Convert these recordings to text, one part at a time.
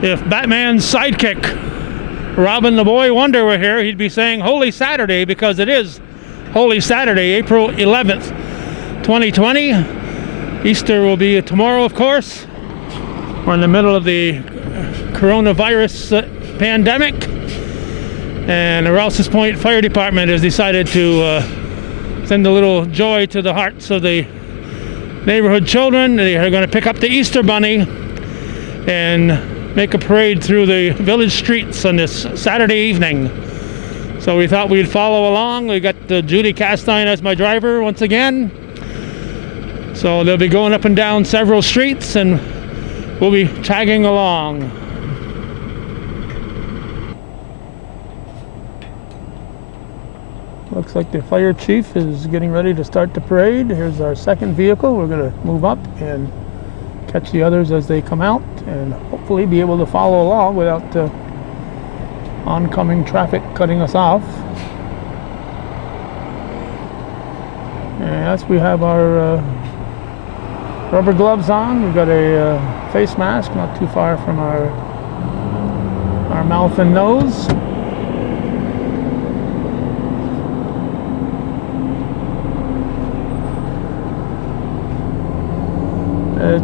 If Batman's sidekick, Robin the Boy Wonder, were here, he'd be saying Holy Saturday, because it is Holy Saturday, April 11th, 2020. Easter will be tomorrow, of course. We're in the middle of the coronavirus pandemic, and the Rouses Point Fire Department has decided to send a little joy to the hearts of the neighborhood children. They are going to pick up the Easter Bunny and make a parade through the village streets on this Saturday evening. So we thought we'd follow along. We got Judy Castine as my driver once again. So they'll be going up and down several streets, and we'll be tagging along. Looks like the fire chief is getting ready to start the parade. Here's our second vehicle. We're going to move up and catch the others as they come out, and hopefully be able to follow along without oncoming traffic cutting us off. Yes, we have our rubber gloves on. We've got a face mask not too far from our mouth and nose.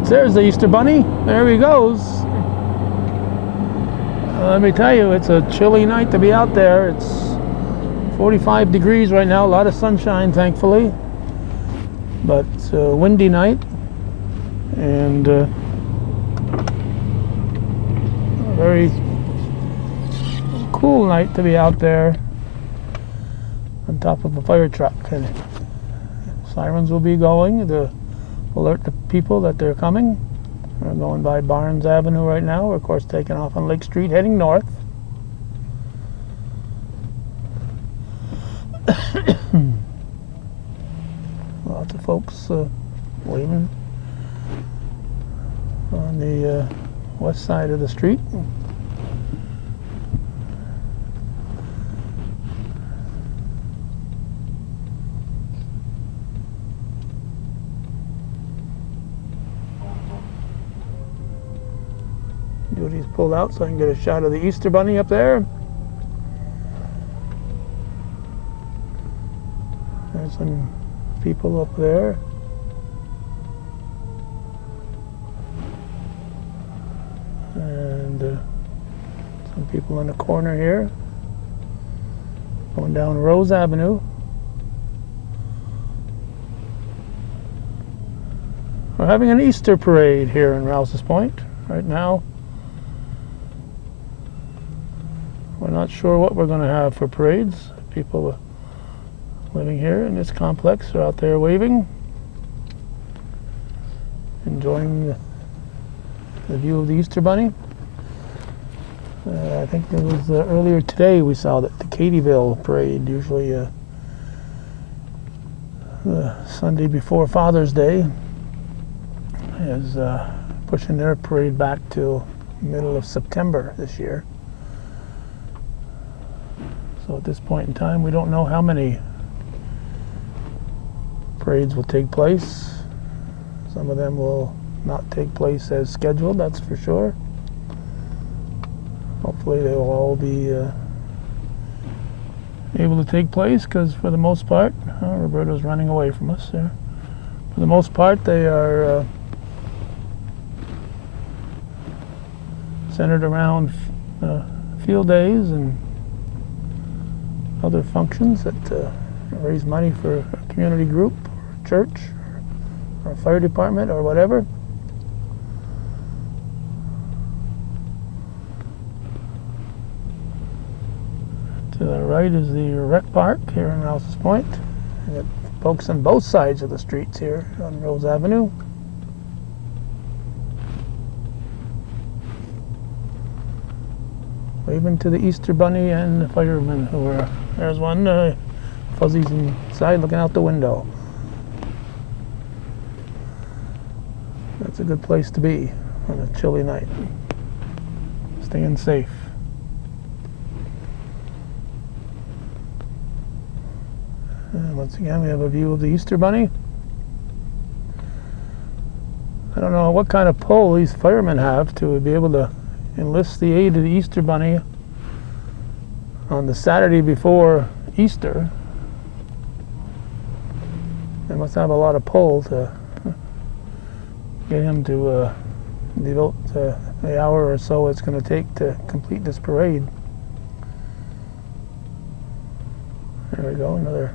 There's the Easter Bunny. There he goes. Let me tell you, it's a chilly night to be out there. It's 45 degrees right now. A lot of sunshine, thankfully. But it's a windy night. And a very cool night to be out there on top of a fire truck. And sirens will be going to alert the people that they're coming. We're going by Barnes Avenue right now. We're, of course, taking off on Lake Street, heading north. Lots of folks waving on the west side of the street. Judy's pulled out so I can get a shot of the Easter Bunny up there. There's some people up there. And some people in the corner here. Going down Rose Avenue. We're having an Easter parade here in Rouses Point right now. We're not sure what we're going to have for parades. People living here in this complex are out there waving, enjoying the view of the Easter Bunny. I think it was earlier today we saw that the Katyville parade, usually the Sunday before Father's Day, is pushing their parade back to middle of September this year. So at this point in time, we don't know how many parades will take place. Some of them will not take place as scheduled, that's for sure. Hopefully they will all be able to take place, because for the most part, Roberto's running away from us there. For the most part, they are centered around field days and other functions that raise money for a community group, or a church, or a fire department, or whatever. To the right is the rec park here in Rouses Point. We got folks on both sides of the streets here on Rose Avenue. Waving to the Easter Bunny and the firemen who are, there's one, Fuzzy's inside looking out the window. That's a good place to be on a chilly night. Staying safe. And once again, we have a view of the Easter Bunny. I don't know what kind of pull these firemen have to be able to enlist the aid of the Easter Bunny on the Saturday before Easter. They must have a lot of pull to get him to devote the hour or so it's going to take to complete this parade. There we go, another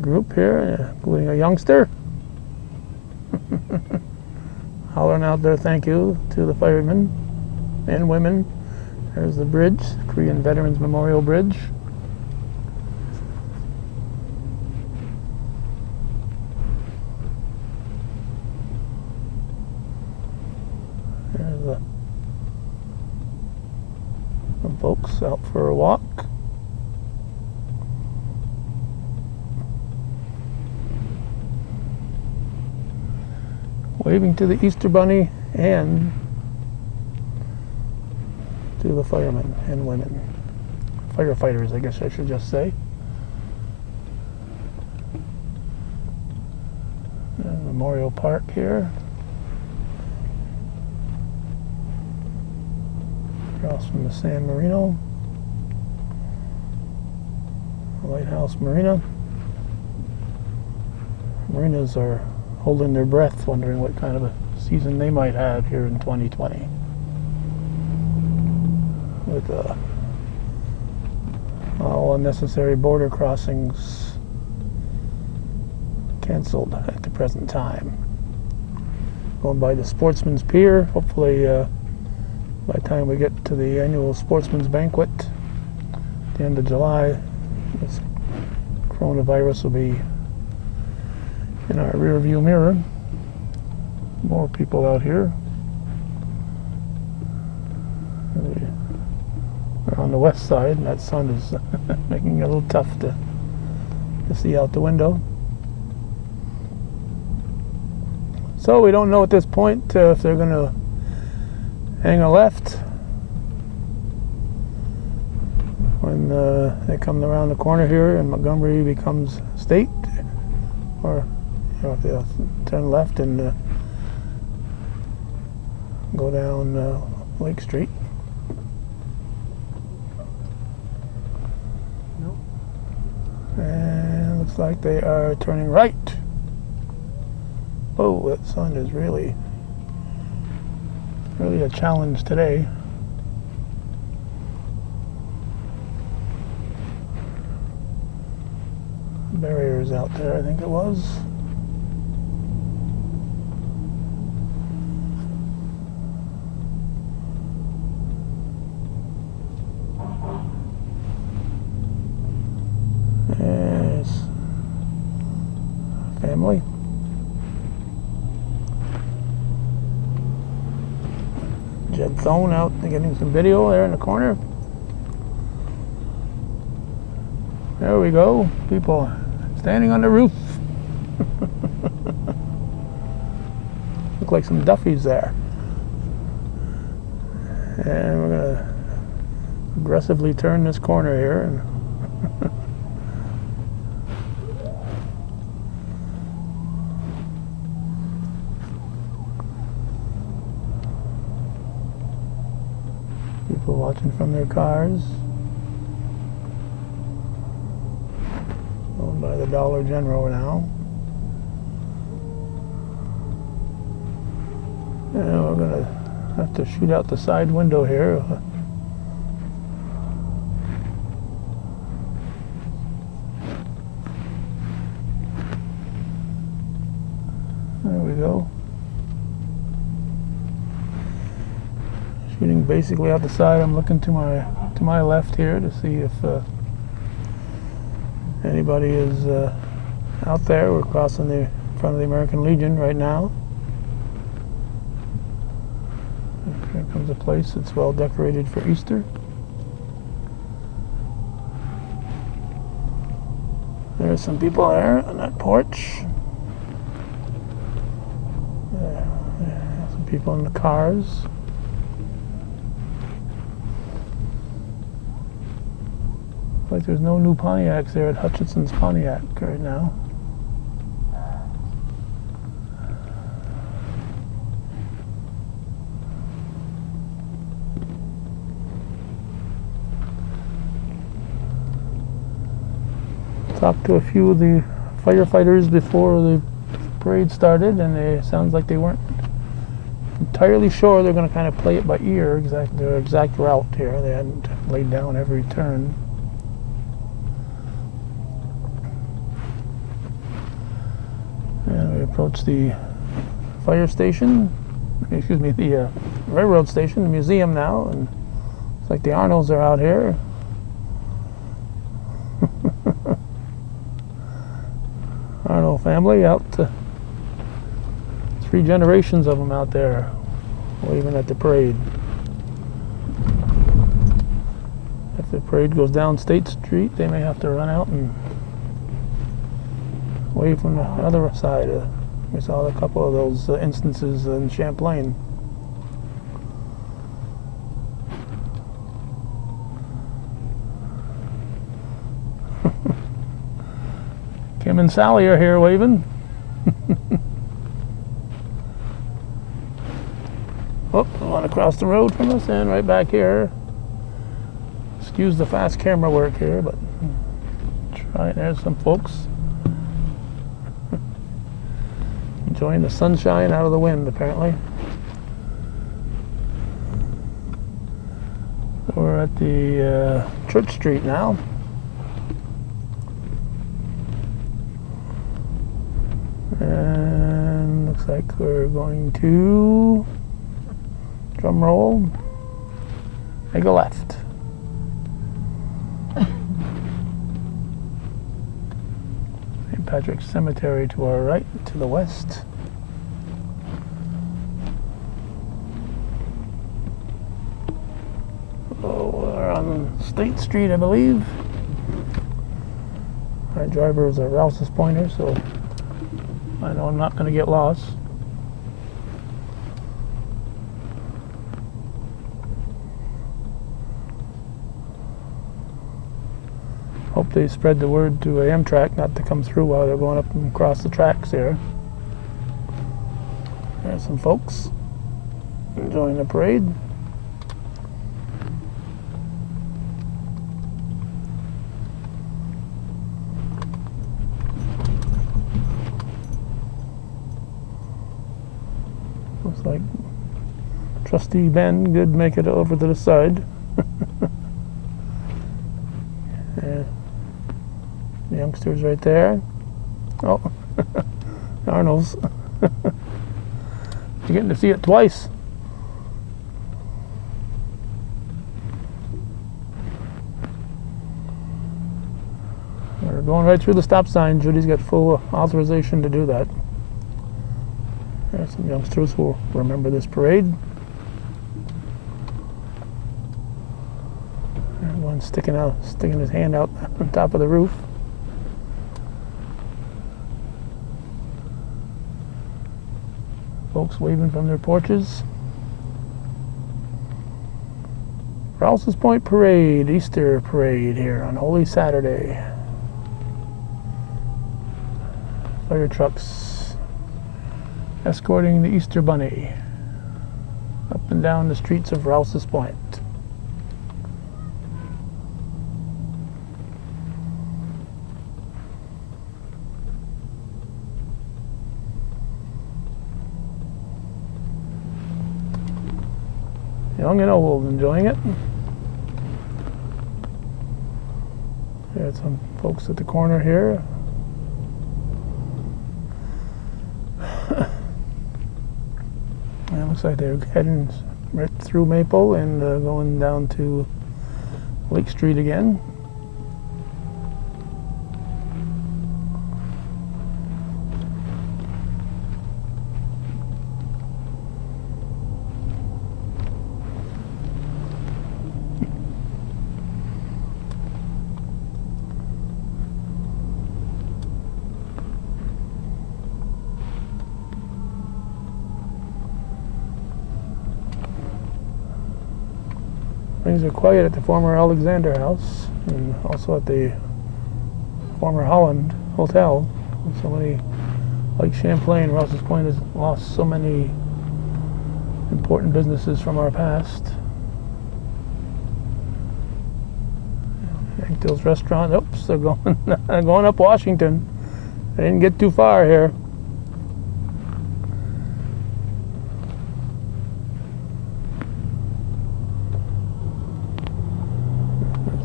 group here, including a youngster. Hollering out their thank you to the firemen and women. There's the bridge, Korean Veterans Memorial Bridge. There's the folks out for a walk. Waving to the Easter Bunny and to the firemen and women. Firefighters, I guess I should just say. And Memorial Park here. Across from the San Marino. Lighthouse Marina. Marinas are holding their breath, wondering what kind of a season they might have here in 2020. With all unnecessary border crossings canceled at the present time. Going by the Sportsman's Pier. Hopefully by the time we get to the annual Sportsman's Banquet at the end of July, this coronavirus will be in our rear view mirror. More people out here. We're on the west side, and that sun is making it a little tough to see out the window. So we don't know at this point if they're going to hang a left when they come around the corner here and Montgomery becomes state, or if they'll turn left and go down Lake Street. Nope. And looks like they are turning right. Oh, that sun is really a challenge today. Barriers out there, I think it was. There's family. Jed Thone out getting some video there in the corner. There we go. People standing on the roof. Look like some Duffies there. And we're going to aggressively turn this corner here. And people watching from their cars. Owned by the Dollar General now. And we're going to have to shoot out the side window here. There we go. Shooting basically out the side. I'm looking to my left here to see if anybody is out there. We're crossing the front of the American Legion right now. Here comes a place that's well decorated for Easter. There's some people there on that porch. Some people in the cars. Like there's no new Pontiacs there at Hutchinson's Pontiac right now. Talked to a few of the firefighters before the parade started, and it sounds like they weren't entirely sure. They're going to kind of play it by ear, their exact route here. They hadn't laid down every turn. And we approach the fire station, excuse me, the railroad station, the museum now, and it's like the Arnolds are out here. Arnold family out, 3 generations of them out there waving at the parade. If the parade goes down State Street, they may have to run out and wave from the other side. We saw a couple of those instances in Champlain. Kim and Sally are here waving. Oh, one across the road from us and right back here. Excuse the fast camera work here, but try. There's some folks enjoying the sunshine out of the wind, apparently. We're at the Church Street now. And looks like we're going to, drum roll, make a left. St. Patrick's Cemetery to our right, to the west. Oh, we're on State Street, I believe. Our driver is a Rouses Pointer, so I know I'm not going to get lost. Hope they spread the word to Amtrak not to come through while they're going up and across the tracks here. There's some folks enjoying the parade. Looks like Trustee Ben could make it over to the side. Yeah. The youngsters right there. Oh, Arnold's. You're getting to see it twice. We're going right through the stop sign. Judy's got full authorization to do that. There's some youngsters who will remember this parade. There's one sticking his hand out on top of the roof. Folks waving from their porches. Rouses Point Parade, Easter Parade here on Holy Saturday. Fire trucks escorting the Easter Bunny up and down the streets of Rouses Point. Young and old enjoying it. There's some folks at the corner here. It looks like they're heading right through Maple and going down to Lake Street again. Things are quiet at the former Alexander House and also at the former Holland Hotel. So many, like Champlain, Rouses Point has lost so many important businesses from our past. think those restaurants, oops, they're going, going up Washington. They didn't get too far here.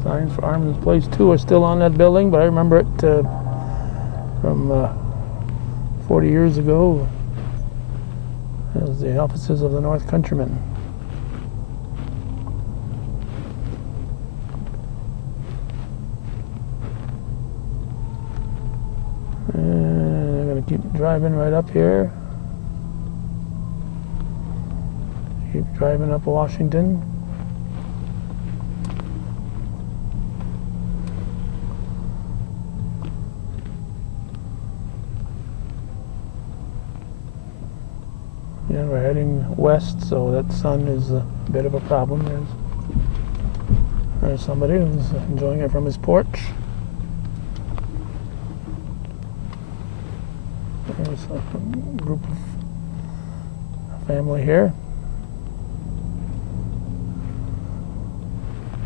Signs for Armin's Place 2 are still on that building, but I remember it from 40 years ago. It was the offices of the North Countryman. And I'm going to keep driving right up here. Keep driving up Washington. Yeah, we're heading west, so that sun is a bit of a problem. There's somebody who's enjoying it from his porch. There's a group of family here.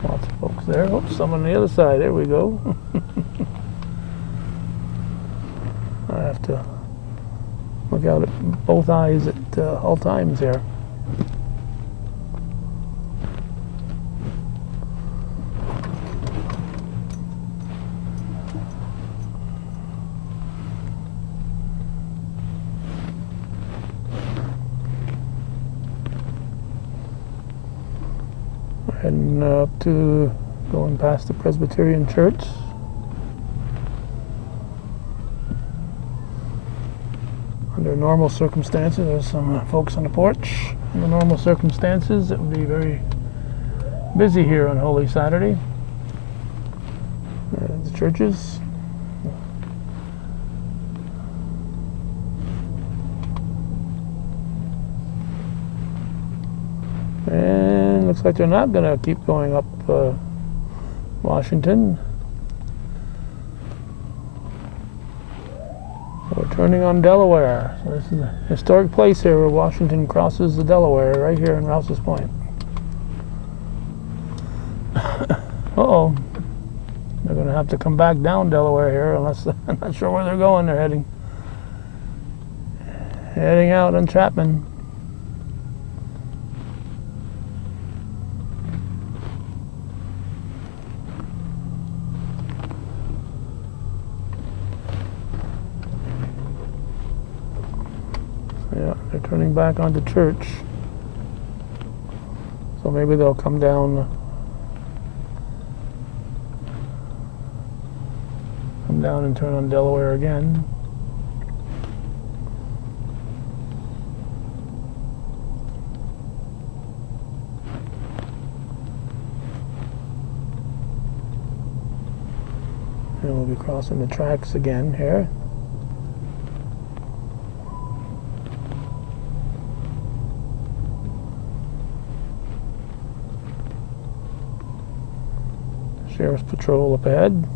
Lots of folks there. Oh, someone on the other side. There we go. I have to look out at both eyes at all times here. We're heading up to going past the Presbyterian Church. Under normal circumstances, there's some folks on the porch. Under normal circumstances, it would be very busy here on Holy Saturday. The churches. And looks like they're not going to keep going up Washington. We're turning on Delaware. So this is a historic place here where Washington crosses the Delaware, right here in Rouses Point. Uh-oh. They're going to have to come back down Delaware here, unless I'm not sure where they're going. They're heading out on Chapman. Yeah, they're turning back onto Church. So maybe they'll come down and turn on Delaware again. And we'll be crossing the tracks again here. Sheriff's Patrol up ahead.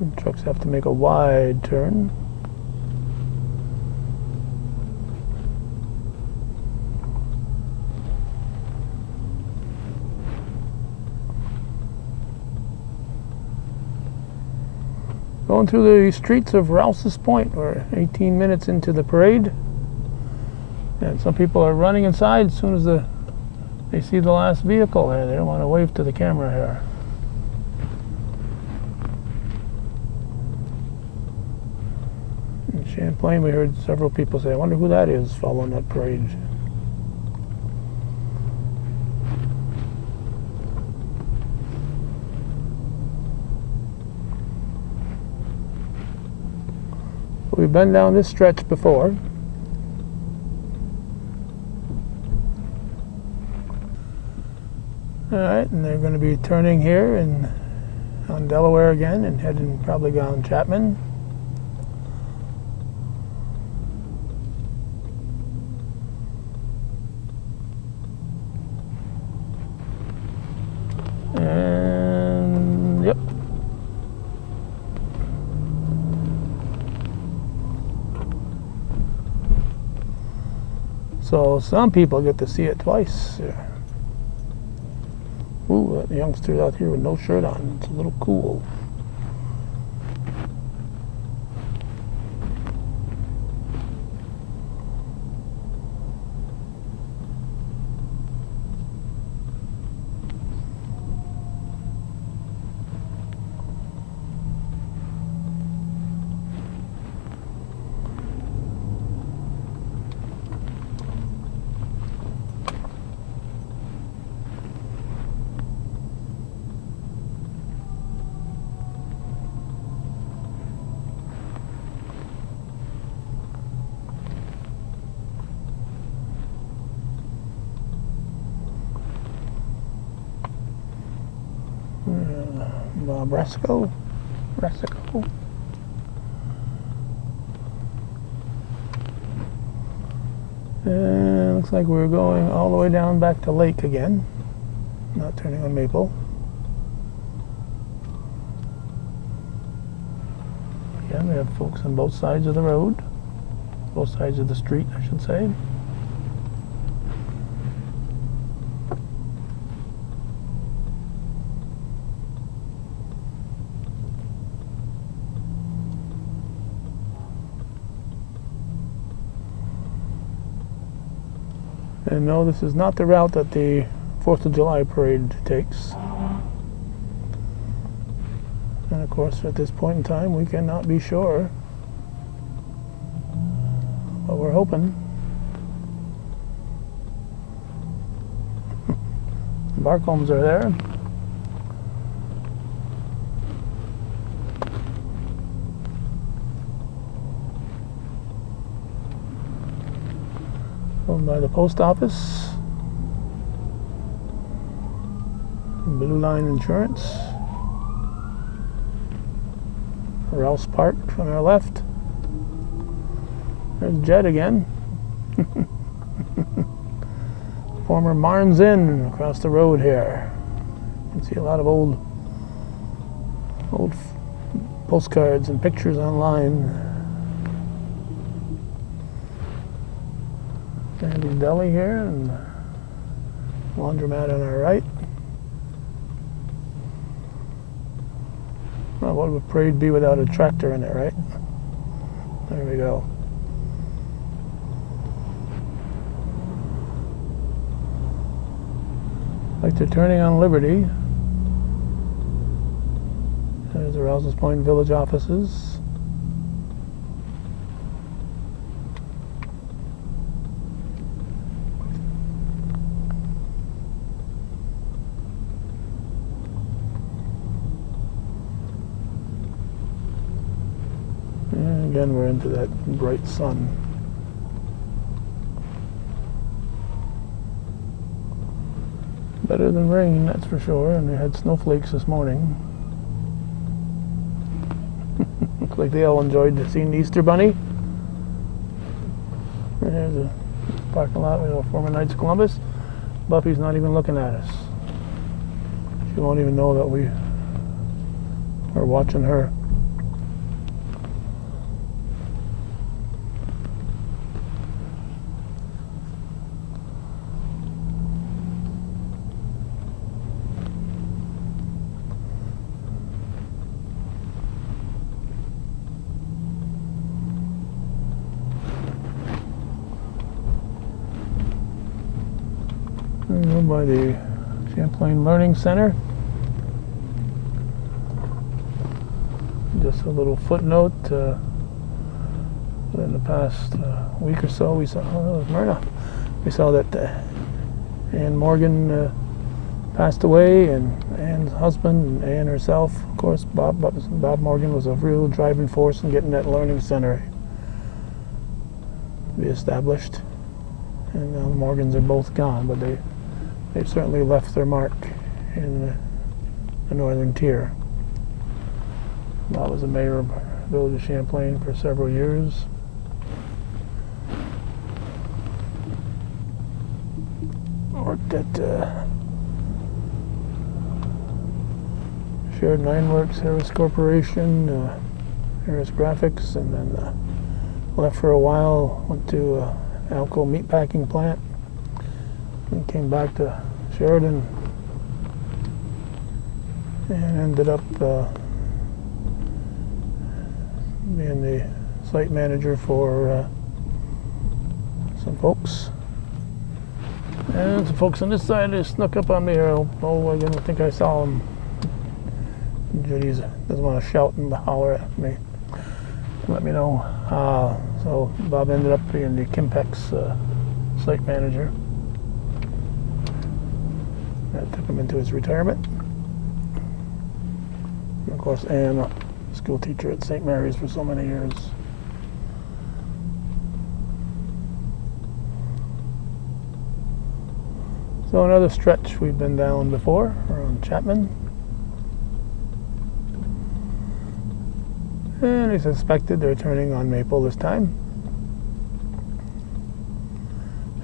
And trucks have to make a wide turn. Going through the streets of Rouses Point. We're 18 minutes into the parade. And some people are running inside as soon as they see the last vehicle there. They don't want to wave to the camera here. In Champlain, we heard several people say, I wonder who that is following that parade. We've been down this stretch before. Alright, and they're going to be turning here on Delaware again and heading probably down Chapman. And yep. So some people get to see it twice. Ooh, that youngster out here with no shirt on. It's a little cool. Bresco. And looks like we're going all the way down back to Lake again, not turning on Maple. Again, we have folks on both sides of the road, both sides of the street, I should say. And no, this is not the route that the 4th of July parade takes. And of course, at this point in time, we cannot be sure. But we're hoping. Barcombs are there. Owned by the post office. Blue Line Insurance. Rouse Park on our left. There's Jed again. Former Marnes Inn across the road here. You can see a lot of old postcards and pictures online. Sandy's Deli here, and laundromat on our right. Well, what would a parade be without a tractor in it, right? There we go. Like they're turning on Liberty. There's the Rouses Point Village offices. And again, we're into that bright sun. Better than rain, that's for sure, and we had snowflakes this morning. Looks like they all enjoyed seeing the Easter Bunny. There's a parking lot, we have former Knights of Columbus. Buffy's not even looking at us. She won't even know that we are watching her. By the Champlain Learning Center. Just a little footnote. In the past week or so, we saw Myrna. We saw that Ann Morgan passed away, and Ann's husband, and Ann herself, of course. Bob Morgan was a real driving force in getting that learning center to be established. And now the Morgans are both gone, but they've certainly left their mark in the northern tier. Bob was the mayor of the village of Champlain for several years. Worked at Shared Nineworks, Harris Corporation, Harris Graphics, and then left for a while, went to Alco meatpacking plant. And came back to Sheridan and ended up being the site manager for some folks. And some folks on this side just snuck up on me here. Oh, I didn't think I saw them. Judy doesn't want to shout and holler at me. Let me know. So Bob ended up being the Kimpex site manager. That took him into his retirement. And of course, Ann, a school teacher at St. Mary's for so many years. So another stretch we've been down before, around Chapman. And he suspected they're turning on Maple this time.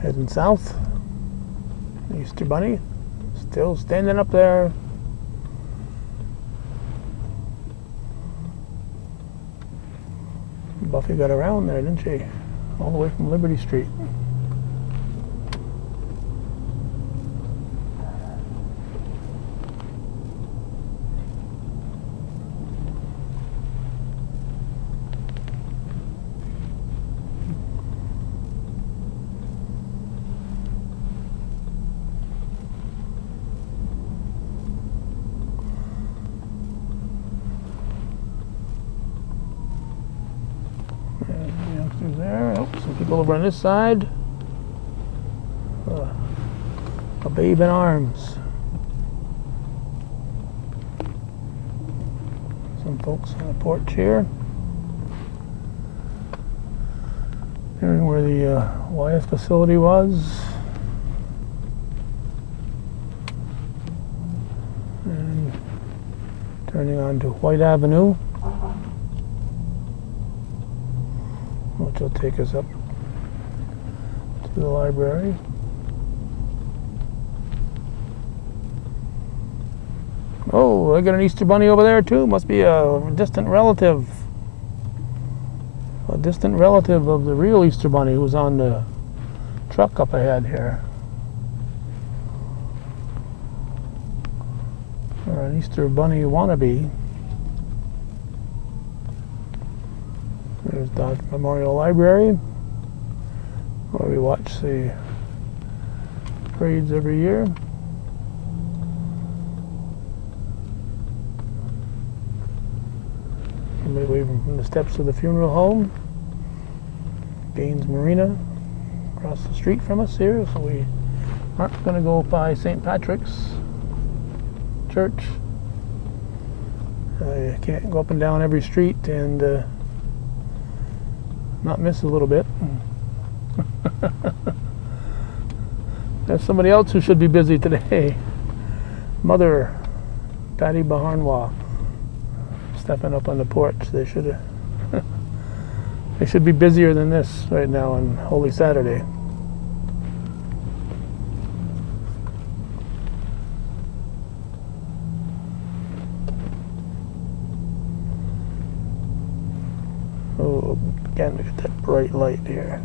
Heading south. The Easter Bunny still standing up there. Buffy got around there, didn't she? All the way from Liberty Street. There. Oh, some people over on this side. A babe in arms. Some folks on the porch here. Hearing where the Wyeth facility was. And turning on to White Avenue, which will take us up to the library. Oh, I got an Easter Bunny over there too. Must be a distant relative. A distant relative of the real Easter Bunny who's on the truck up ahead here. Or an Easter Bunny wannabe. There's Dodge Memorial Library, where we watch the parades every year. Midway from the steps of the funeral home. Gaines Marina across the street from us here, so we aren't going to go by St. Patrick's Church. You can't go up and down every street and not miss a little bit. There's somebody else who should be busy today. Mother Patty Baharnwa stepping up on the porch. They should they should be busier than this right now on Holy Saturday. Oh, again, look at that bright light here.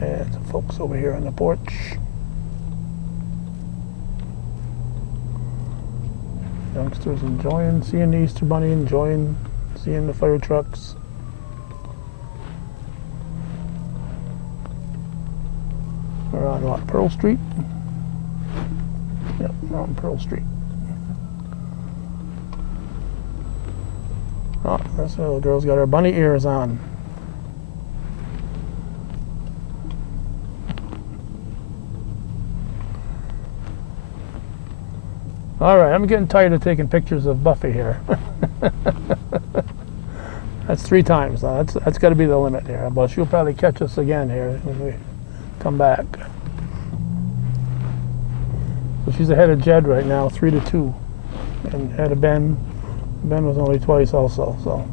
And some folks over here on the porch. Youngsters enjoying seeing the Easter Bunny, enjoying seeing the fire trucks. We're on what, Pearl Street? Yep, we're on Pearl Street. Oh, this little girl's got her bunny ears on. All right, I'm getting tired of taking pictures of Buffy here. That's 3 times now. That's got to be the limit here. But she'll probably catch us again here when we come back. So she's ahead of Jed right now, 3-2, and ahead of Ben. Ben was only twice also, so.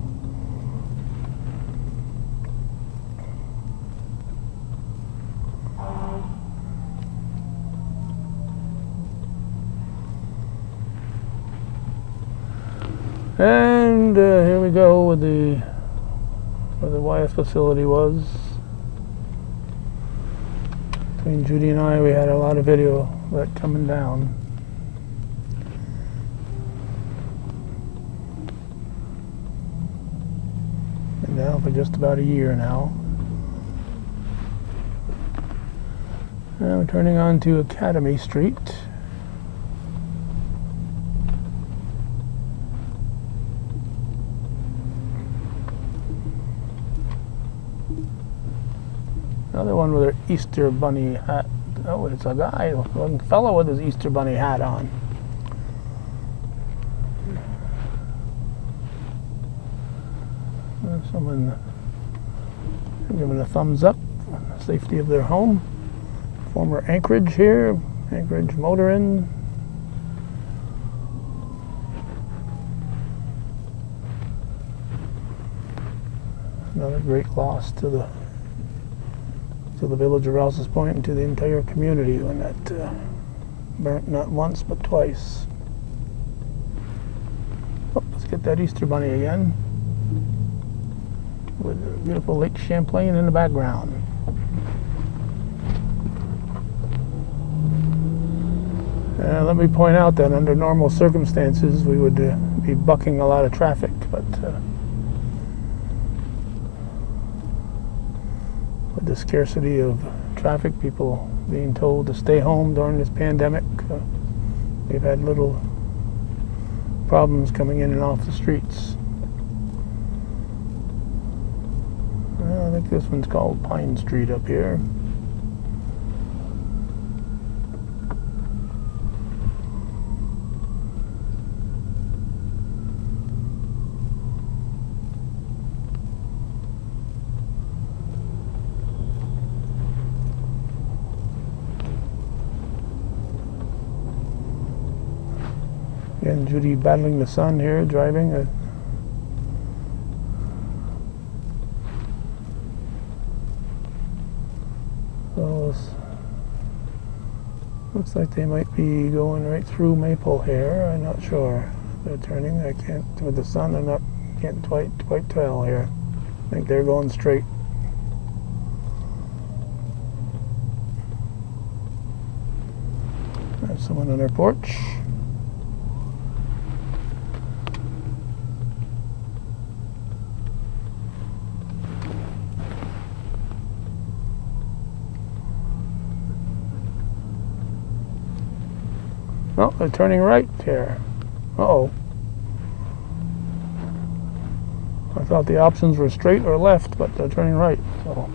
And here we go with the where the Wyeth facility was. Between Judy and I, we had a lot of video of that coming down. And now for just about a year now. Now we're turning on to Academy Street. Another one with her Easter bunny hat. Oh, it's a guy, one fellow with his Easter bunny hat on. Someone giving a thumbs up on the safety of their home. Former Anchorage here, Anchorage Motor Inn. Another great loss to the village of Rouses Point and to the entire community when that burnt not once but twice. Oh, let's get that Easter bunny again with a beautiful Lake Champlain in the background. Let me point out that under normal circumstances we would be bucking a lot of traffic, but with the scarcity of traffic, people being told to stay home during this pandemic, we've had little problems coming in and off the streets. I think this one's called Pine Street up here. Again, Judy battling the sun here, driving. So looks like they might be going right through Maple here. I'm not sure. They're turning. I can't, with the sun, I'm not can't quite tell here. I think they're going straight. There's someone on their porch. Oh, they're turning right here. Uh-oh. I thought the options were straight or left, but they're turning right. So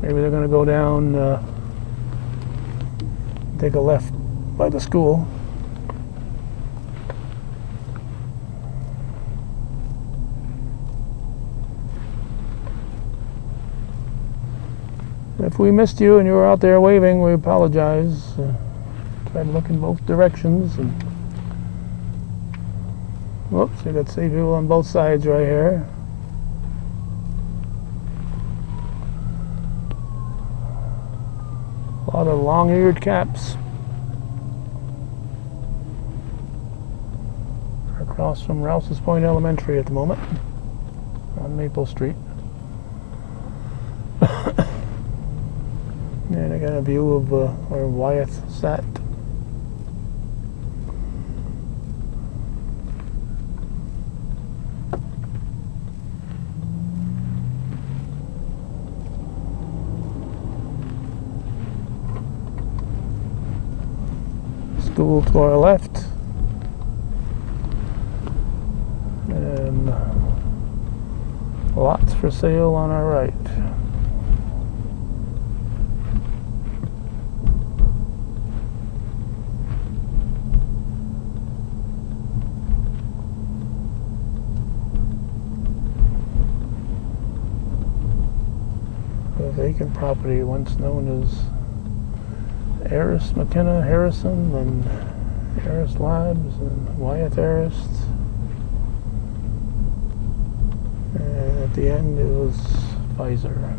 maybe they're going to go down, take a left by the school. If we missed you and you were out there waving, we apologize. Tried to look in both directions, and whoops, you got safe people on both sides right here. A lot of long-eared caps across from Rouses Point Elementary at the moment on Maple Street. And I got a view of where Wyeth sat. School to our left, and lots for sale on our right. A vacant property once known as Harris, McKenna, Harrison, and Harris Labs, and Wyeth Harris. And at the end it was Pfizer.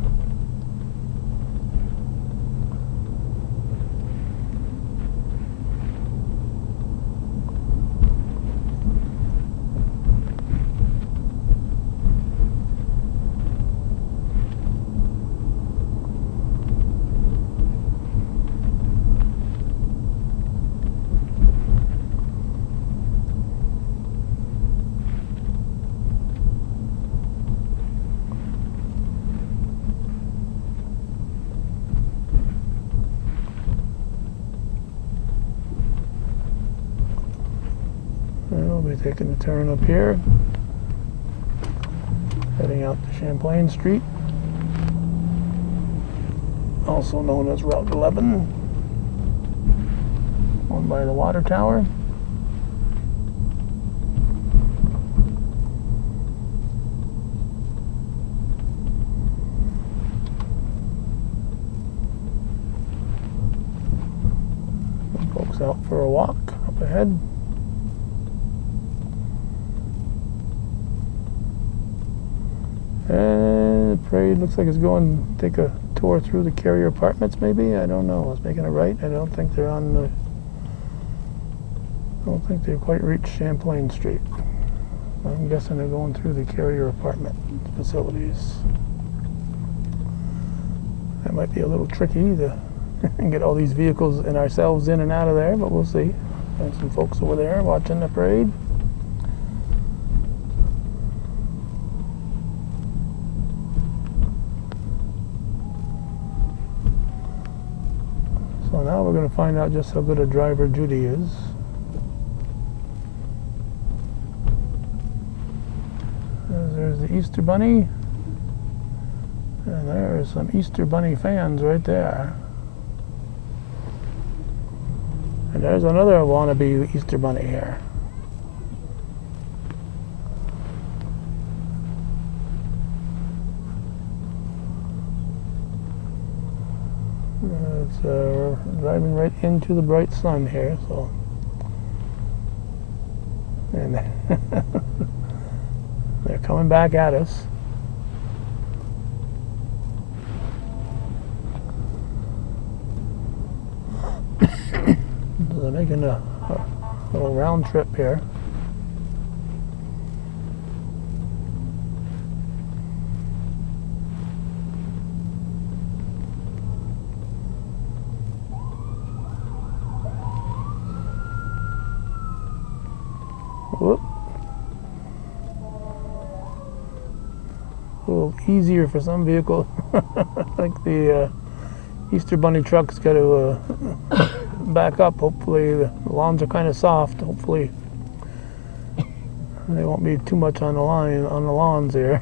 be taking a turn up here, heading out to Champlain Street, also known as Route 11, one by the water tower. Folks out for a walk up ahead. And the parade looks like it's going to take a tour through the Carrier Apartments, maybe? I don't know. I was making a right. I don't think they're on the... I don't think they've quite reached Champlain Street. I'm guessing they're going through the Carrier Apartment facilities. That might be a little tricky to get all these vehicles and ourselves in and out of there, but we'll see. There's some folks over there watching the parade. So now we're going to find out just how good a driver Judy is. There's the Easter Bunny. And there's some Easter Bunny fans right there. And there's another wannabe Easter Bunny here. We're driving right into the bright sun here, so. And they're coming back at us. They're making a little round trip here. Whoop. A little easier for some vehicles. Like the Easter Bunny truck's got to back up. Hopefully the lawns are kind of soft. Hopefully they won't be too much on the lawns here.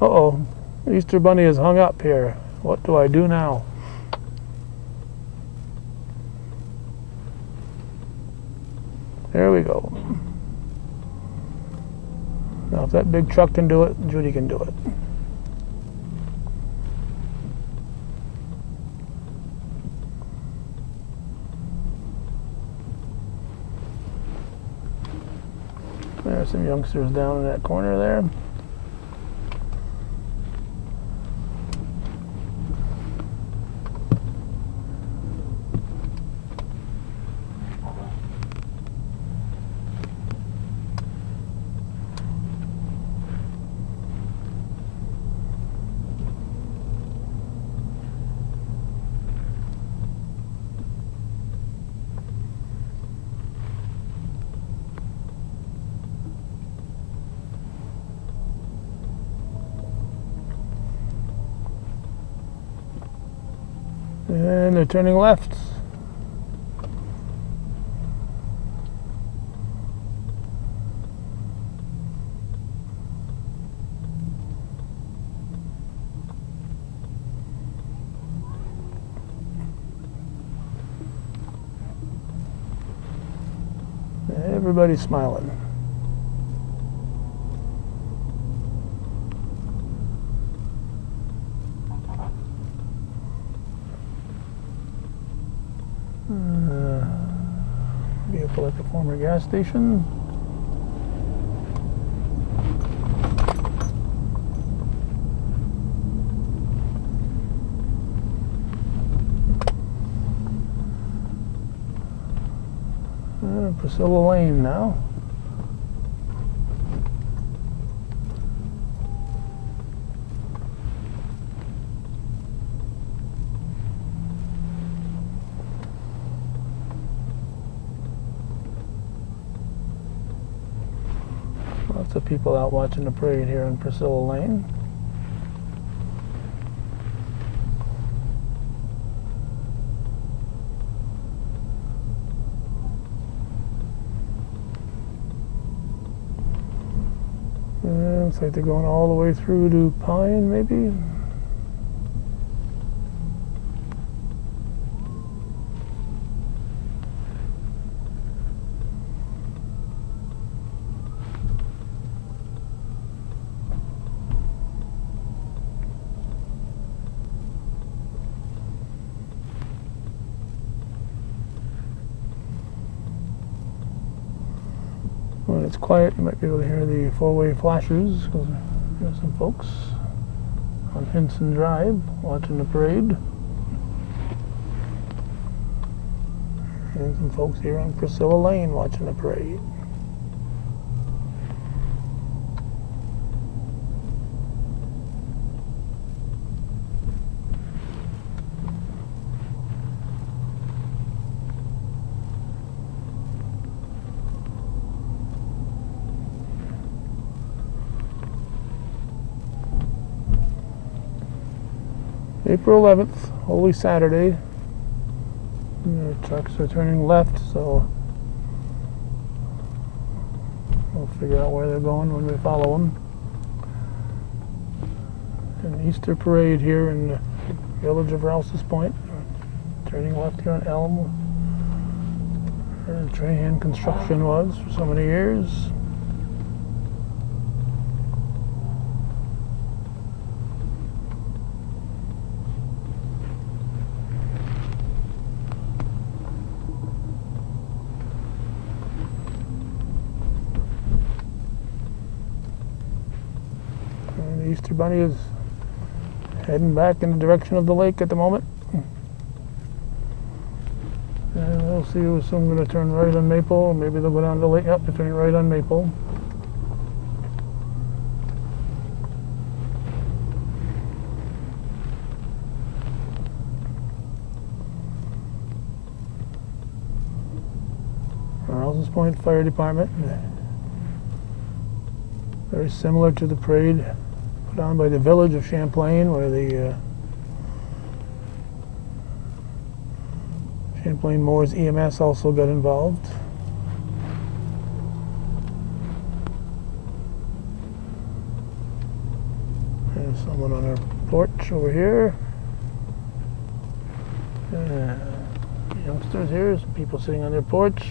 Uh-oh, Easter Bunny is hung up here. What do I do now? There we go. Now if that big truck can do it, Judy can do it. There's some youngsters down in that corner there. And they're turning left. Everybody's smiling. Vehicle at the former gas station. Priscilla Lane now. Lots of people out watching the parade here in Priscilla Lane. Looks like they're going all the way through to Pine, maybe. When it's quiet, you might be able to hear the four-way flashers, because there's some folks on Hinson Drive watching the parade. And some folks here on Priscilla Lane watching the parade. April 11th, Holy Saturday. The trucks are turning left, so we'll figure out where they're going when we follow them. An Easter parade here in the village of Rouses Point. Turning left here on Elm, where the Trahan construction was for so many years. The Easter Bunny is heading back in the direction of the lake at the moment. And we'll see if someone's going to turn right on Maple, or maybe they'll go down the lake. Yep, they're turning right on Maple. Rouses Point Fire Department. Very similar to the parade put on by the village of Champlain, where the Champlain Moores EMS also got involved. There's someone on our porch over here. Youngsters here, some people sitting on their porch.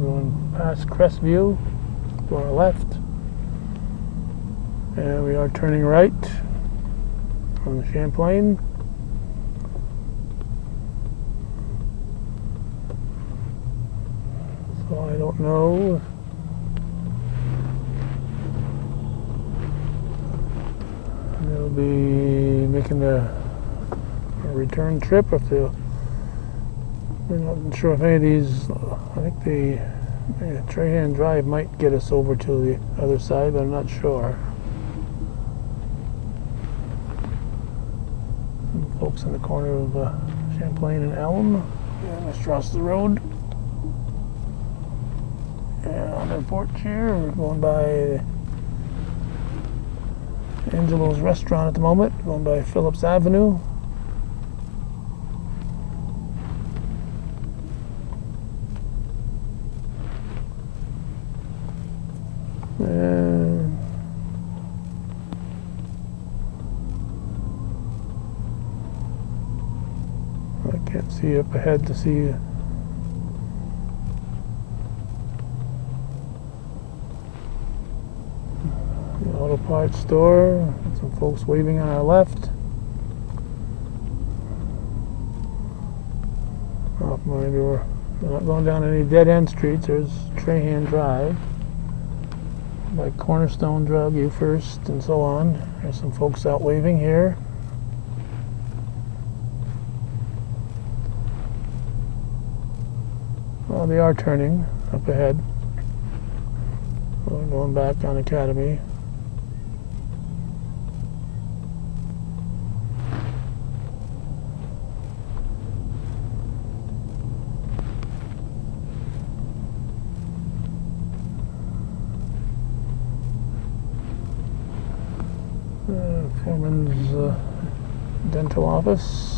Going past Crestview to our left, and we are turning right on Champlain. So I don't know they'll be making a return trip if they'll. We're not sure if any of these. I think the Trahan Drive might get us over to the other side, but I'm not sure. Some folks in the corner of Champlain and Elm. Yeah, let's cross the road. And on their porch here, we're going by Angelo's restaurant at the moment, going by Phillips Avenue. And I can't see up ahead to see the auto parts store. Some folks waving on our left. Oh, maybe we're not going down any dead-end streets. There's Trahan Drive by Cornerstone Drug, You First, and so on. There's some folks out waving here. Well, they are turning up ahead. We're going back on Academy. Foreman's dental office.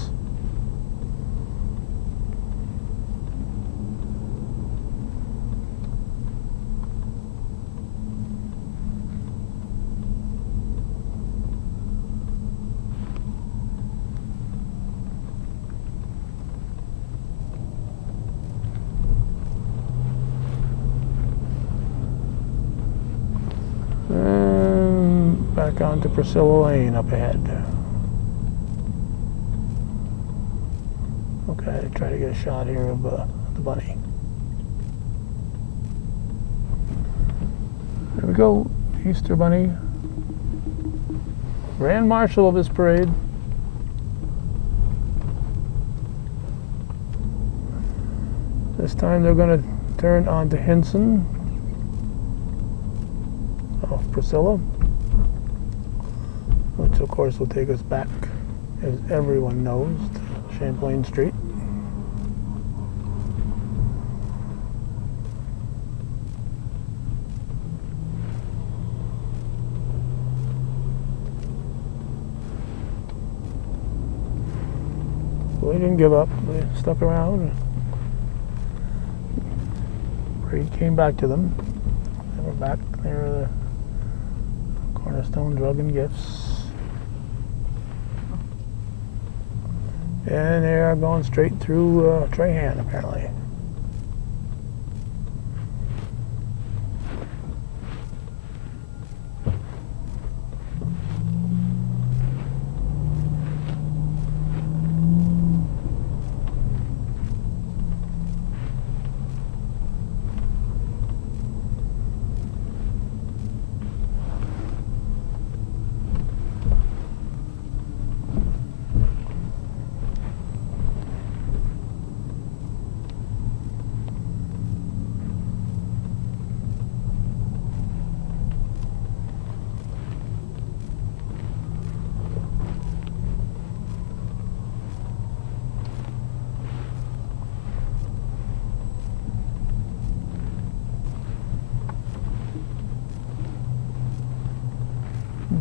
And back onto Priscilla Lane up ahead. Okay, try to get a shot here of the bunny. There we go, Easter bunny. Grand marshal of this parade. This time they're going to turn onto Hinson off Priscilla, which of course will take us back, as everyone knows, to Champlain Street. We didn't give up. We stuck around. Parade came back to them. They were back near the Cornerstone Drug and Gifts. And they are going straight through Trahan, apparently.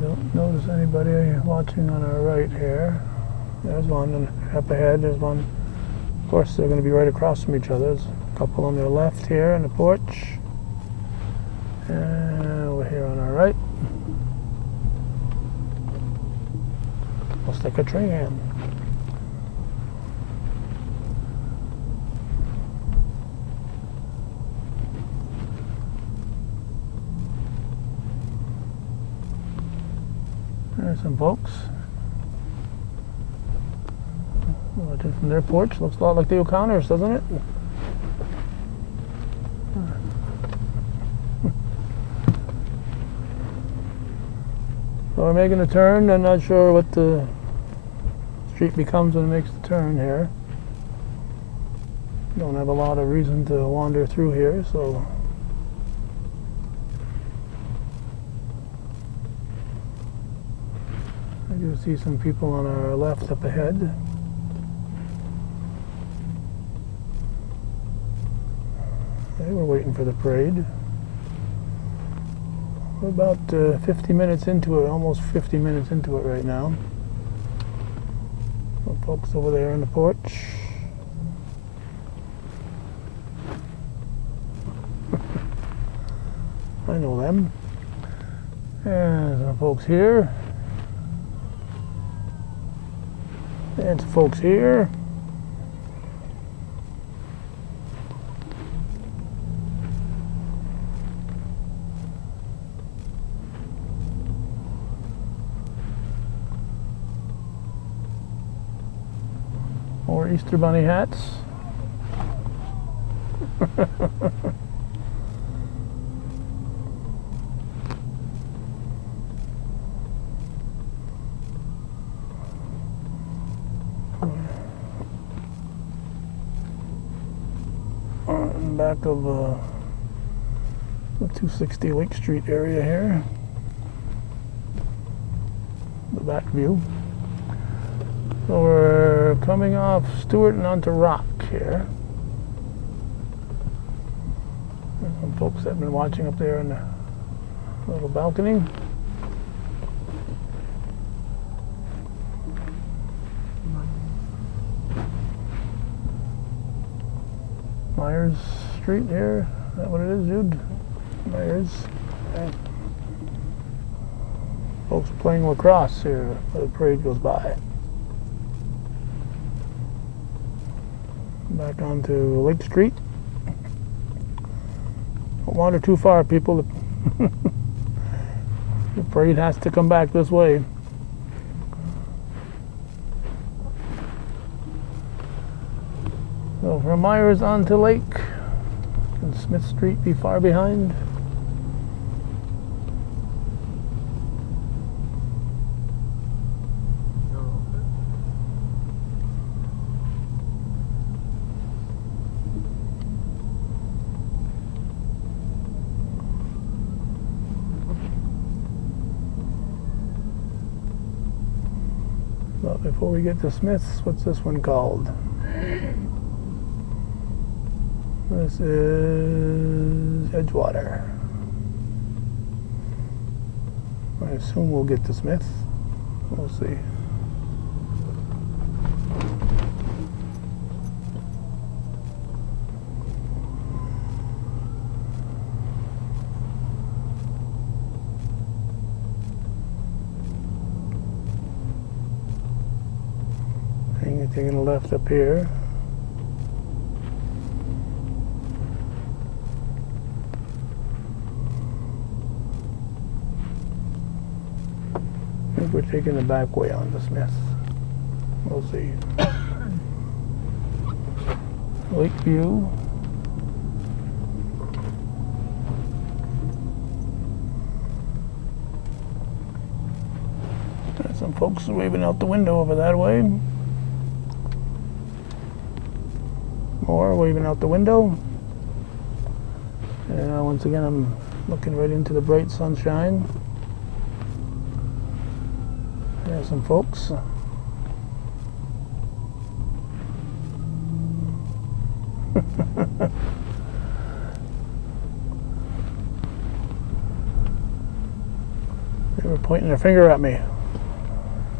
Don't notice anybody watching on our right here. There's one, and up ahead there's one. Of course, they're going to be right across from each other. There's a couple on their left here in the porch, and over here on our right. Looks like a Trahan. There's some folks. Watching from their porch. Looks a lot like the O'Connors, doesn't it? So we're making a turn. I'm not sure what the street becomes when it makes the turn here. Don't have a lot of reason to wander through here, so I do see some people on our left up ahead. Okay, we're waiting for the parade. We're about 50 minutes into it, almost 50 minutes into it right now. Some folks over there on the porch. I know them. And some folks here. And some folks here. More Easter Bunny hats. Back of the 260 Lake Street area here. The back view. So we're coming off Stewart and onto Rock here. There's some folks that have been watching up there in the little balcony. Myers Street here. Is that what it is, Jude? Myers. Okay. Folks playing lacrosse here where the parade goes by. Back onto Lake Street. Don't wander too far, people. The parade has to come back this way. So from Myers on to Lake. Can Smith Street be far behind? But before we get to Smith's, what's this one called? This is Edgewater. I assume we'll get to Smith. We'll see. Taking a left up here. I think we're taking the back way on to Smith. We'll see. Lakeview. There's some folks waving out the window over that way. More waving out the window. And once again, I'm looking right into the bright sunshine. There's some folks. They were pointing their finger at me. I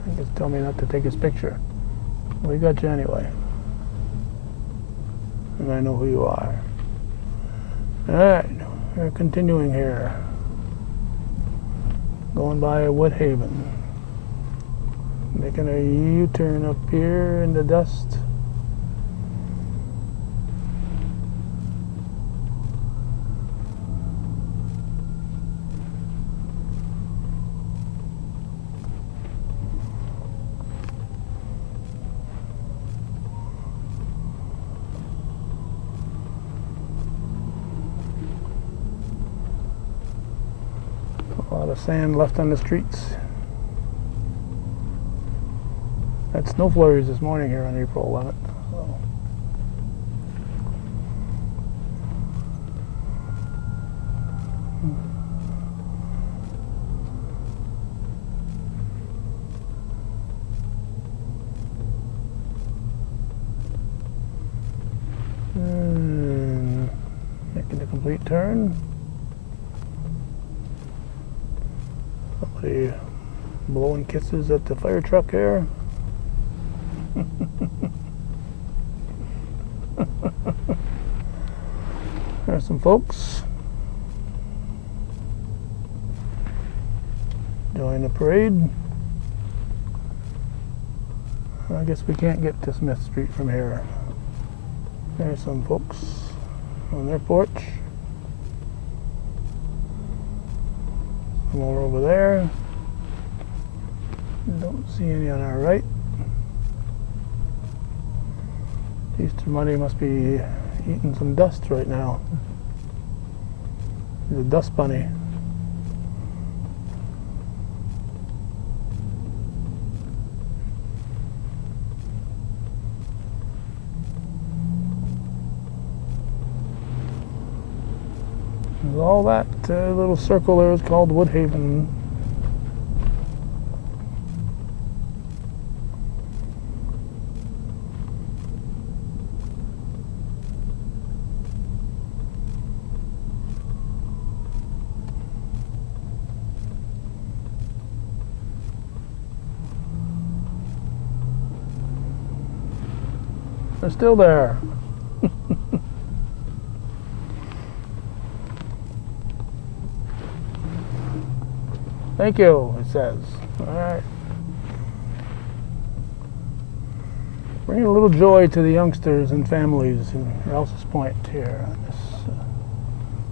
think it's telling me not to take his picture. We got you anyway. And I know who you are. Alright, we're continuing here. Going by Woodhaven. Making a U-turn up here in the dust. A lot of sand left on the streets. Had snow flurries this morning here on April 11th. So. Making a complete turn. Somebody blowing kisses at the fire truck here. There's some folks join the parade. I guess we can't get to Smith Street from here. There's some folks on their porch. Some more over there. Don't see any on our right. Easter Monday must be eating some dust right now. He's a dust bunny. And all that little circle there is called Woodhaven. They're still there. Thank you, it says. All right. Bringing a little joy to the youngsters and families in Rouses Point here on this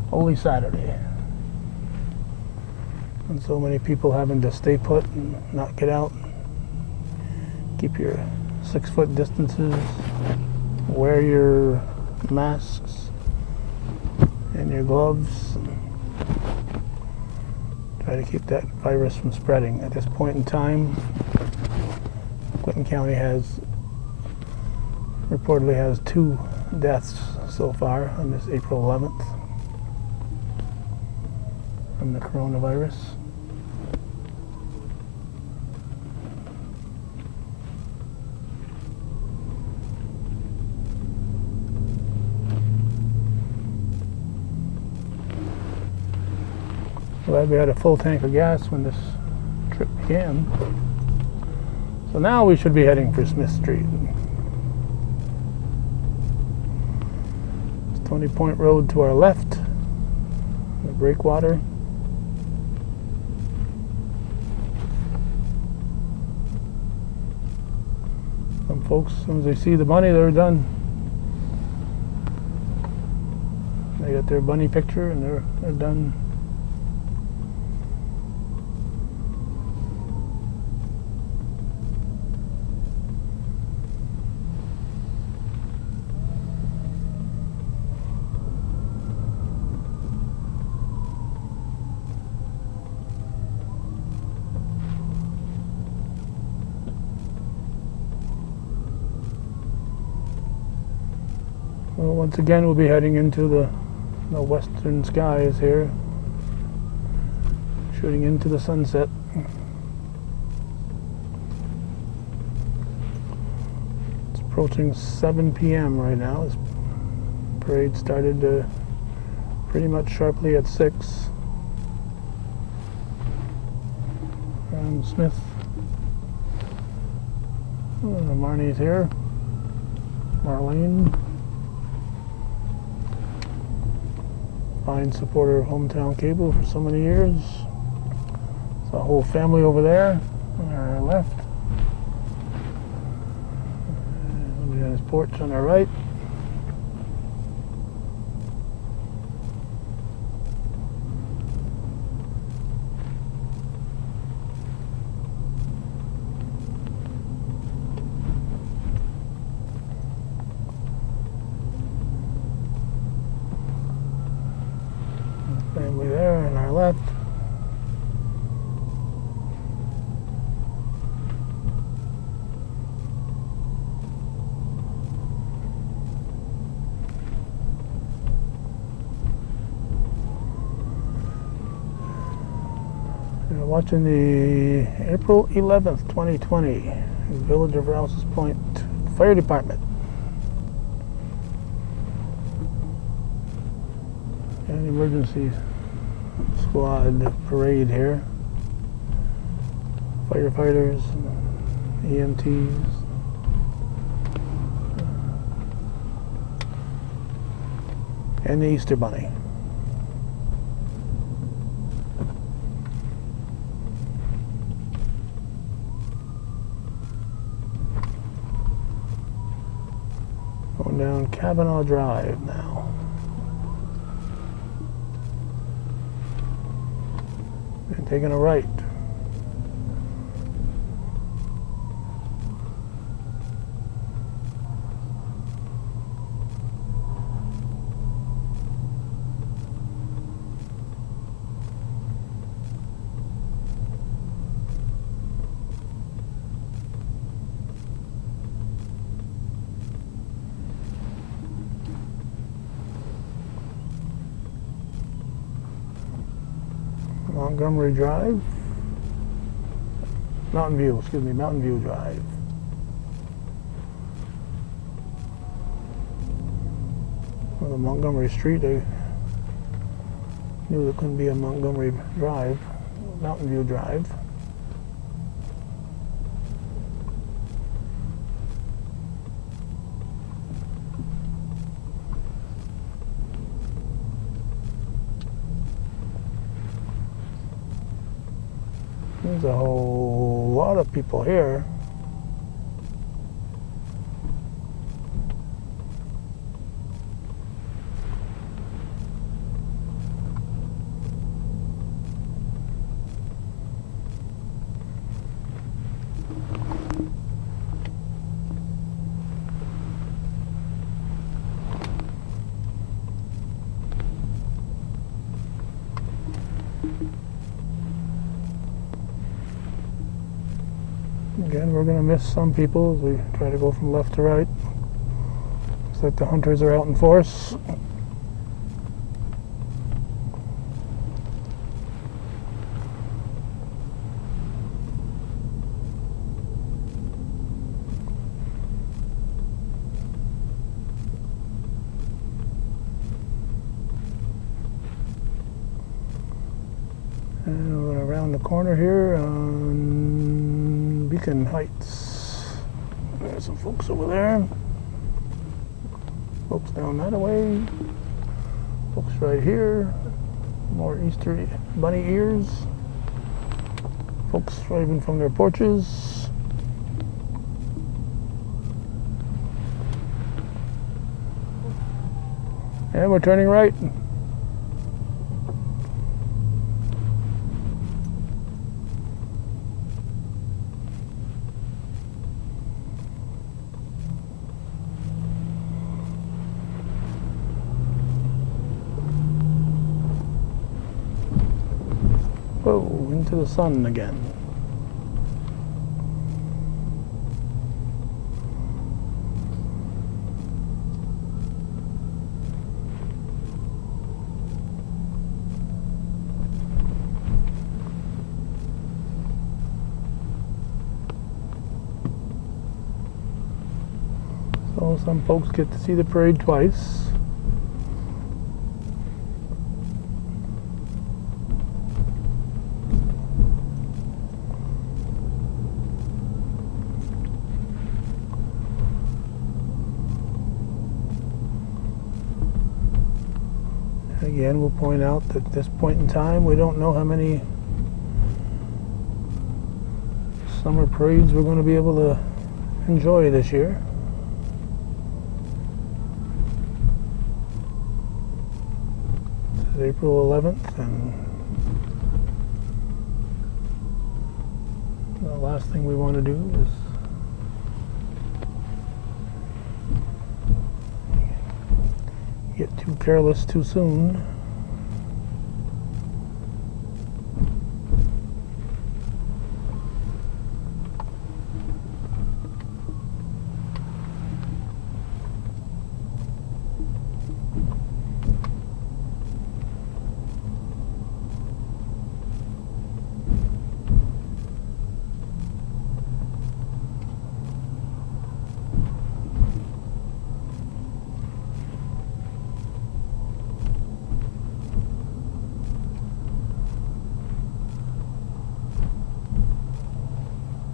Holy Saturday. And so many people having to stay put and not get out. Keep your 6-foot distances. Wear your masks and your gloves. Try to keep that virus from spreading. At this point in time, Clinton County reportedly has 2 deaths so far on this April 11th from the coronavirus. Glad we had a full tank of gas when this trip began. So now we should be heading for Smith Street. Stony Point Road to our left, the breakwater. Some folks, as soon as they see the bunny, they're done. They got their bunny picture and they're done. Well, once again, we'll be heading into the western skies here, shooting into the sunset. It's approaching 7 p.m. right now. This parade started pretty much sharply at 6. And Smith, Marnie's here, Marlene. Fine supporter of Hometown Cable for so many years. It's a whole family over there on our left. Somebody on his porch on our right. Family there on our left. You're watching the April 11th, 2020 Village of Rouses Point Fire Department. And emergency squad parade here. Firefighters, EMTs. And the Easter Bunny. Going down Kavanaugh Drive now. And taking a right. Montgomery Drive, Mountain View Drive. Well, the Montgomery Street, I knew there couldn't be a Montgomery Drive, Mountain View Drive. There's a whole lot of people here. Again, we're going to miss some people as we try to go from left to right. Looks like the hunters are out in force. And we're around the corner here on Beacon Heights. There's some folks over there. Folks down that way. Folks right here. More Easter bunny ears. Folks waving from their porches. And we're turning right. Whoa, into the sun again. So some folks get to see the parade twice. Again, we'll point out that at this point in time, we don't know how many summer parades we're going to be able to enjoy this year. This is April 11th, and the last thing we want to do is get too careless too soon.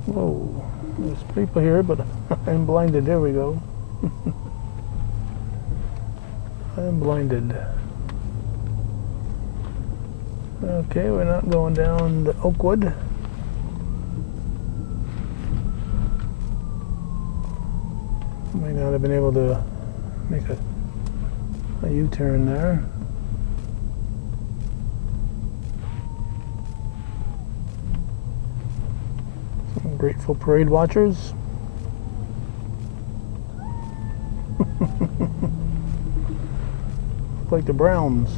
Whoa, there's people here, but I'm blinded. There we go. I'm blinded. Okay, we're not going down to Oakwood. Might not have been able to make a U-turn there. Some grateful parade watchers. Look like the Browns.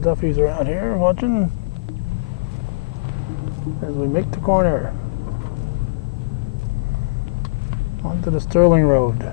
Duffy's around here watching as we make the corner onto the Sterling Road.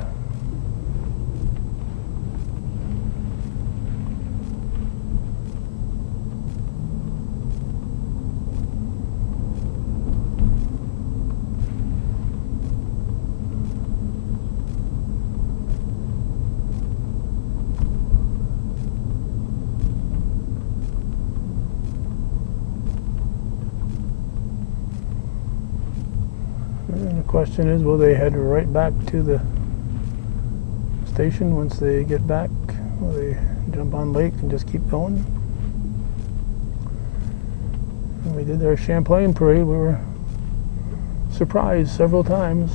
Question is, will they head right back to the station once they get back? Will they jump on lake and just keep going? When we did our Champlain parade, we were surprised several times.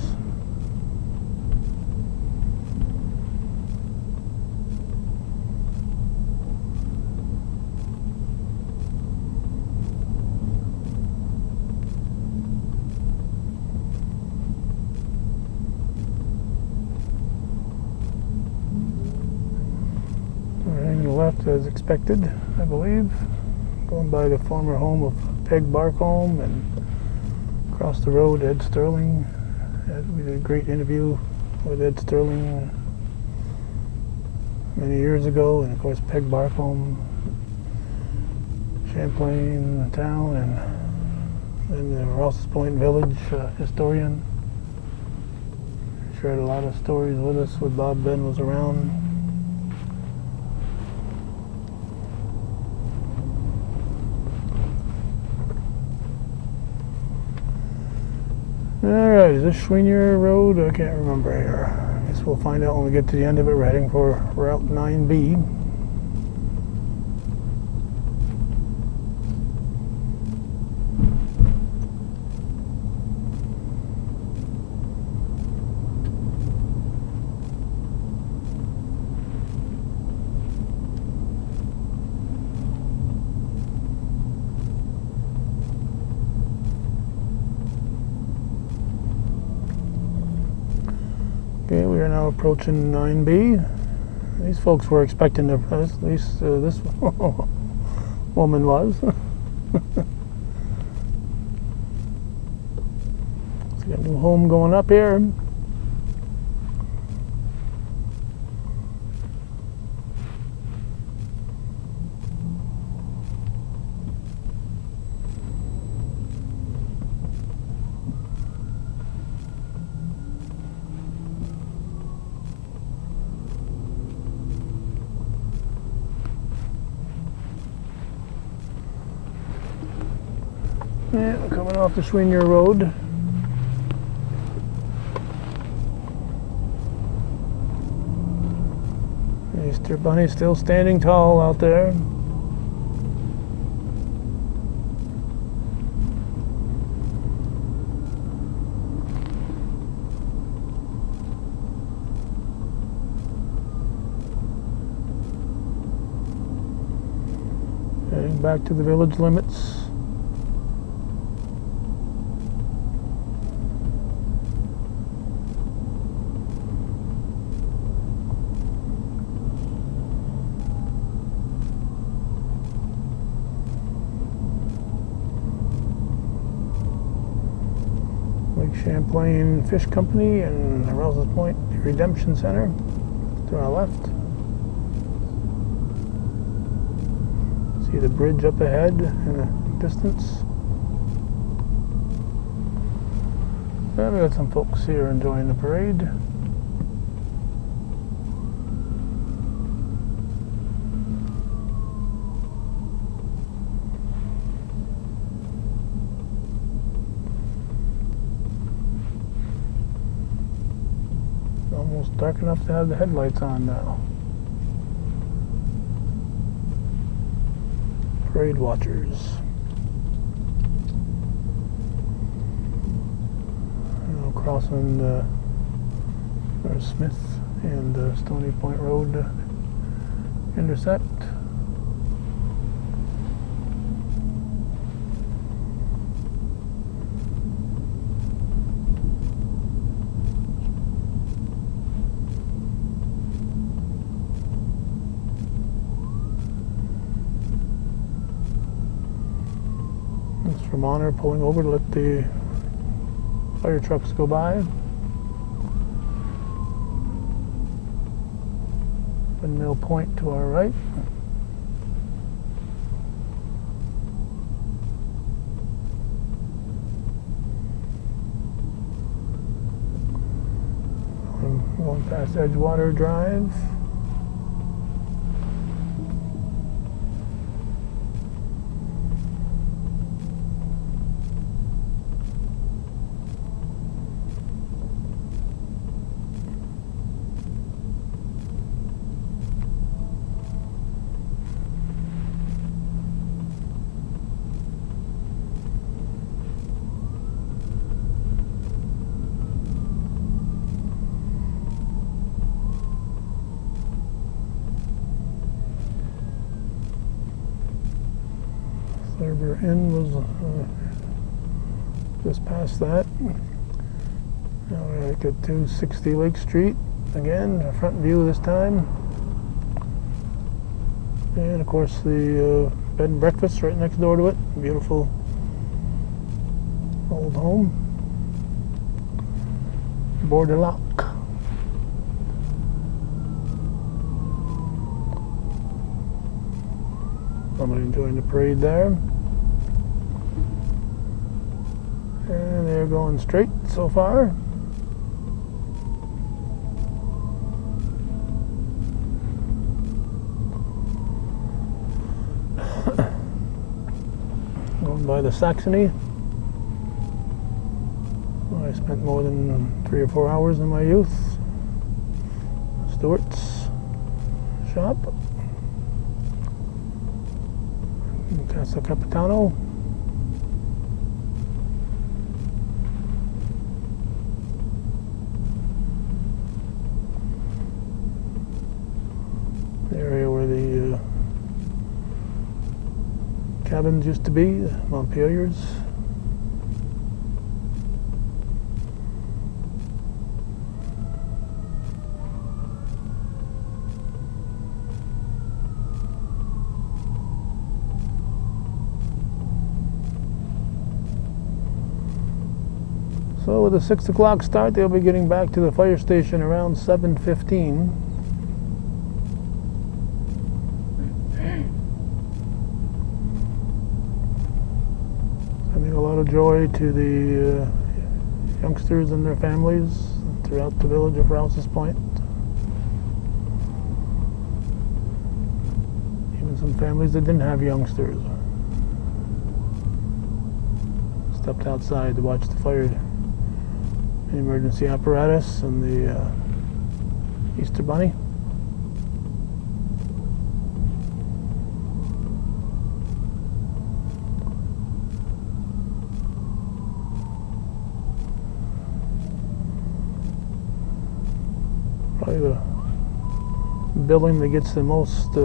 Left as expected, I believe, going by the former home of Peg Barcombe, and across the road Ed Sterling. We did a great interview with Ed Sterling many years ago, and of course Peg Barcombe, Champlain town, and then the Rouses Point village historian. Shared a lot of stories with us when Bob Ben was around. Alright, is this Schweinier Road? I can't remember here. I guess we'll find out when we get to the end of it. We're heading for Route 9B. Okay, we are now approaching 9B. These folks were expecting to, at least this woman was. See a new home going up here. Yeah, coming off the Schweinier Road. Easter Bunny still standing tall out there. Heading back to the village limits. Champlain Fish Company and the Rouses Point Redemption Center to our left. See the bridge up ahead in the distance. And we got some folks here enjoying the parade. Almost dark enough to have the headlights on now. Parade watchers. Now crossing where Smith and Stony Point Road intersect. From Honor pulling over to let the fire trucks go by. Windmill Point to our right. I'm going past Edgewater Drive. River Inn was just past that. Now we're at 260 Lake Street again, a front view this time. And of course the bed and breakfast right next door to it. Beautiful old home. Border lock. Somebody enjoying the parade there. And they're going straight so far. Going by the Saxony. I spent more than 3 or 4 hours in my youth. Stewart's shop. Casa Capitano. The area where the cabins used to be, the Montpeliers. So with a 6 o'clock start, they'll be getting back to the fire station around 7:15. Sending a lot of joy to the youngsters and their families throughout the village of Rouses Point. Even some families that didn't have youngsters stepped outside to watch the fire. The emergency apparatus and the Easter Bunny. Probably the building that gets the most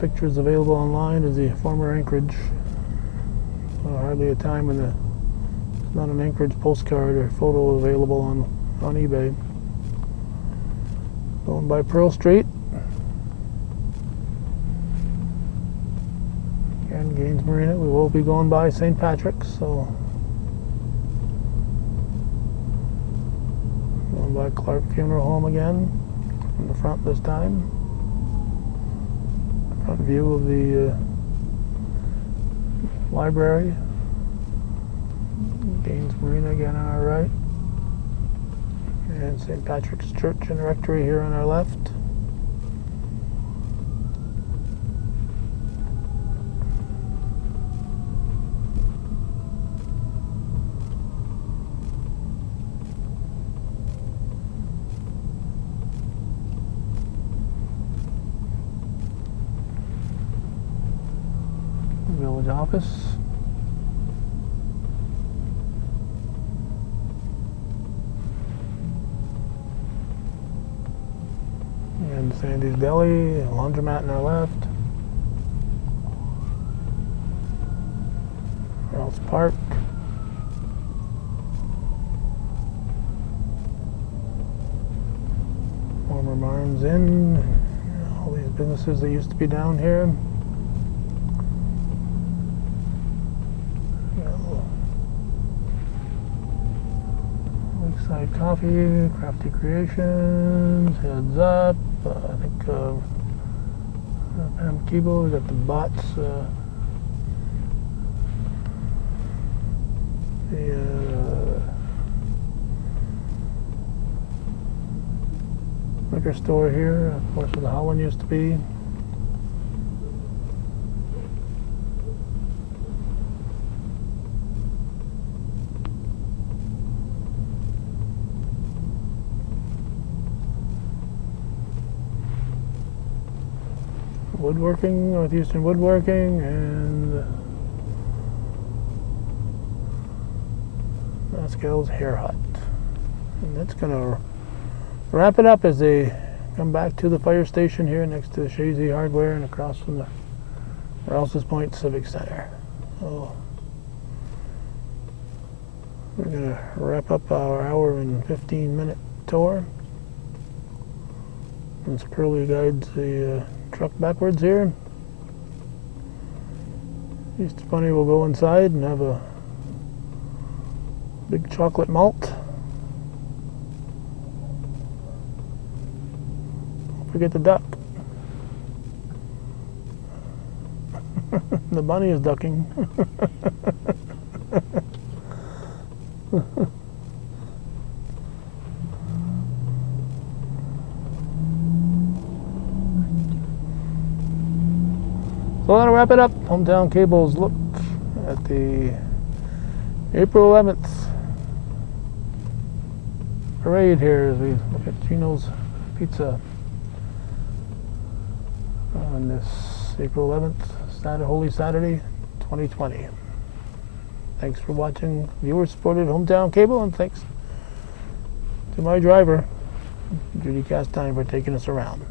pictures available online is the former Anchorage. Hardly a time when there's not an Anchorage postcard or photo available on eBay. Going by Pearl Street. And Gaines Marina. We will be going by St. Patrick's, so going by Clark Funeral Home again from the front this time. Front view of the library. Gaines Marina again on our right. And St. Patrick's Church and Rectory here on our left. Village office. And Sandy's Deli, a laundromat on our left. Ralph's Park. Former Barnes Inn. All these businesses that used to be down here. Lakeside Coffee, Crafty Creations, Heads Up. I think Pam Kibo, we got the Bots, the liquor store here, of course, where the Holland used to be. Woodworking, Northeastern Woodworking, and Pascal's Hair Hut. And that's going to wrap it up as they come back to the fire station here next to Shazy Hardware and across from the Rouses Point Civic Center. So we're going to wrap up our hour and 15-minute tour. Once Pearlie guides the truck backwards here. Easter Bunny will go inside and have a big chocolate malt. Don't forget the duck. The bunny is ducking. So that'll wrap it up. Hometown Cable's look at the April 11th parade here as we look at Gino's Pizza on this April 11th, Holy Saturday, 2020. Thanks for watching viewer-supported Hometown Cable, and thanks to my driver, Judy Castine, for taking us around.